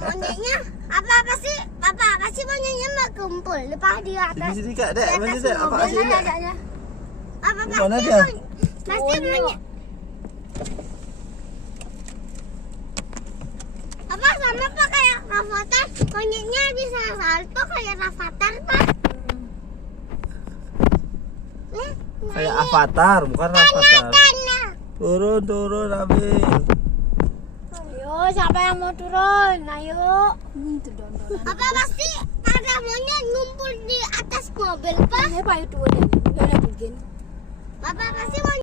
Monyetnya apa sih? Apa sih monyetnya mak kumpul lepas di atas. Sini Kak, Dek. Mana atas Dek? Apa mobil sini? ada. Apa Mana pasti dia? pasti monyet. Apa sama Pak kayak Rafathar? Monyetnya bisa salto kayak Rafathar, Pak. Kayak Avatar, bukan Rafathar. Tanah. Turun, ambil. Ayo, siapa yang mau turun? Ayo. Itu dondolan. Apa pasti ada monyet ngumpul di atas mobil, Pak? Ini Pak, turun. Udah begini. Apa pasti monyet